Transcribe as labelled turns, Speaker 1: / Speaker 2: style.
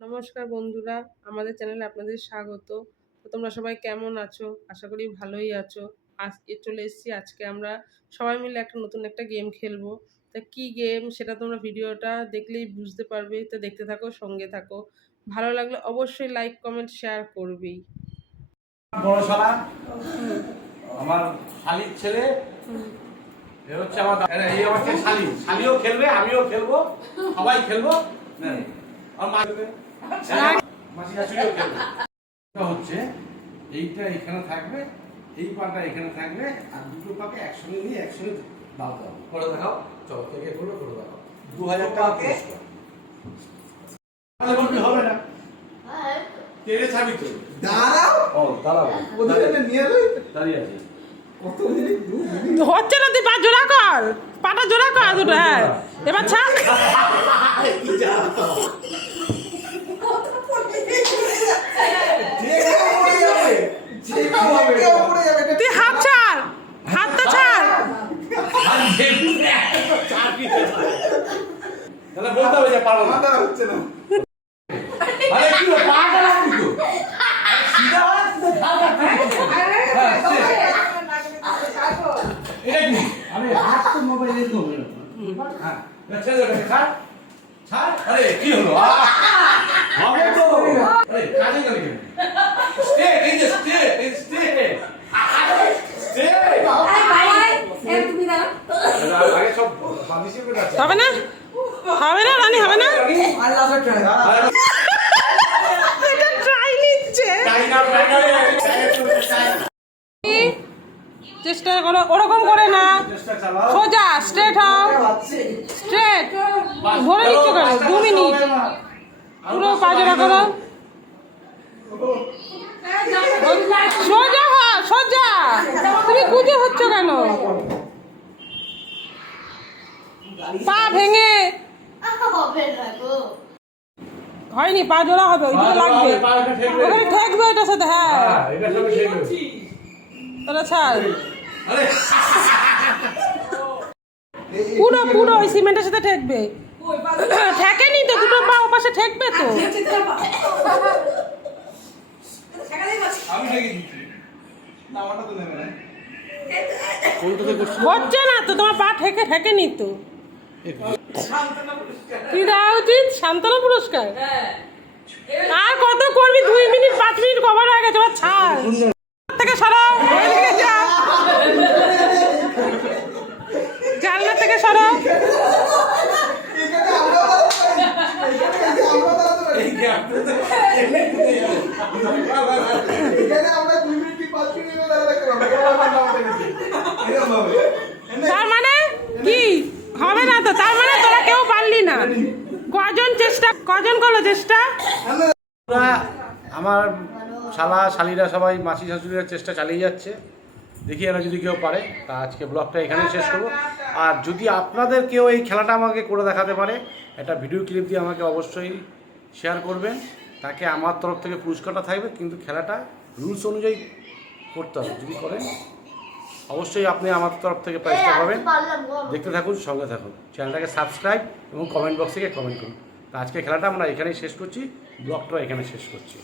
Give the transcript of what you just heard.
Speaker 1: নমস্কার বন্ধুরা আমাদের চ্যানেলে আপনাদের স্বাগত। তো তোমরা সবাই কেমন আছো? আশা করি ভালোই আছো। আজকে চলে এসেছি আজকে আমরা সবাই মিলে একটা নতুন একটা গেম খেলব। তা কী গেম সেটা তোমরা ভিডিওটা দেখলেই বুঝতে পারবে। তো দেখতে থাকো সঙ্গে থাকো। ভালো লাগলে অবশ্যই লাইক কমেন্ট শেয়ার করবেই।
Speaker 2: বড় শালা আমার শালির ছেলে এ হচ্ছে আমার এই হচ্ছে শালি শালিও খেলবে আমিও খেলব সবাই খেলব। আমার মা হচ্ছে এইটা এখানে থাকবে এই পাটা এখানে থাকবে আর দুটো পাকে একসঙ্গে নিয়ে একসঙ্গে দাও দাও করে দেখাও চলো থেকে করবে করে দেখাও। দু হাজার টাকা হবে না। কেড়ে ছাবি তো।
Speaker 3: দাঁড়াও।
Speaker 2: ও দাঁড়াও।
Speaker 3: ওদেরকে নিয়ে
Speaker 2: দাঁড়িয়ে আছে।
Speaker 1: হচ্ছে না তুই পা জোড়া কর। পাটা জোড়া কর দুটো হ্যাঁ। এবার ছাড়
Speaker 3: কি জানো যে কেউ পড়ে যাবে যে কেউ পড়ে যাবে এটা
Speaker 1: তুই হাত ছাড় হাত তো ছাড়।
Speaker 2: তাহলে বলতে হবে যে না।
Speaker 3: হচ্ছে না।
Speaker 2: আরে হাত তো। হ্যাঁ হাত তো মোবাইলে তো হবে হ্যাঁ ছাড় ছাড়। আরে কি হলো? হবে তো। আরে কাজে গেলে কেন স্টে এই যে স্টে এই স্টে স্টে আগে সব বাদিশে করে আছে
Speaker 1: হবে না? হবে না, রানী, হবে না? চেষ্টা করো, ওরকম করে না। সোজা স্ট্রেট হও। স্ট্রেট ধরে নিচ্ছ কেন? দু মিনিট। পুরো পাজরা করো সোজা হ সোজা তুমি কুজে হচ্ছ কেন পা ভেঙে। হয়নি পা জোড়া হবে ওইদিকে লাগবে। ওখানে ঠেকবে ওইটার সাথে হ্যাঁ।
Speaker 2: হ্যাঁ, এটা সবই ঠিক আছে।
Speaker 1: তোরা ছাড় পুরো পুরো ওই সিমেন্টের সাথে ঠেকবে। ঠেকেনি তো দুটো পা ওপাশে ঠেকবে তো। হচ্ছে না তো তোমার পা ঠেকে ঠেকেনি তো। কি দেওয়া উচিত সান্ত্বনা পুরস্কার? আর কত করবি? দুই মিনিট পাঁচ মিনিট কভার হয়ে গেছে ছাড়। থেকে সরাও ওইদিকে যাও জানলা থেকে সরাও
Speaker 3: এখানে আমরা দাঁড়াতে পারি এখানে আমরা দাঁড়াতে পারি
Speaker 2: এই গ্যাপটা তো এমনি ঢুকে যাবে।
Speaker 3: এখানে আমরা দুই মিনিট কি পাঁচ মিনিট দাঁড়াতে পারব আমরা নামাতে গেছি এরকম ভাবে
Speaker 1: তার মানে কি হবে না তো তার মানে তোরা কেউ পারলি না কজন চেষ্টা কজন করল চেষ্টা
Speaker 2: আমার শালা শালিরা সবাই মাসি শাশুড়িরা চেষ্টা চালিয়ে যাচ্ছে। দেখি এরা যদি কেউ পারে তা আজকে ব্লগটা এখানেই শেষ করব। আর যদি আপনাদের কেউ এই খেলাটা আমাকে করে দেখাতে পারে একটা ভিডিও ক্লিপ দিয়ে আমাকে অবশ্যই শেয়ার করবেন। তাকে আমার তরফ থেকে পুরস্কারটা থাকবে কিন্তু খেলাটা রুলস অনুযায়ী করতে হবে। যদি করেন অবশ্যই আপনি আমার তরফ থেকে প্রাইজটা পাবেন। দেখতে থাকুন সঙ্গে থাকুন। চ্যানেলটাকে সাবস্ক্রাইব এবং কমেন্ট বক্স থেকে কমেন্ট করুন। তা আজকে খেলাটা আমরা এখানেই শেষ করছি ব্লকটাও এখানে শেষ করছি।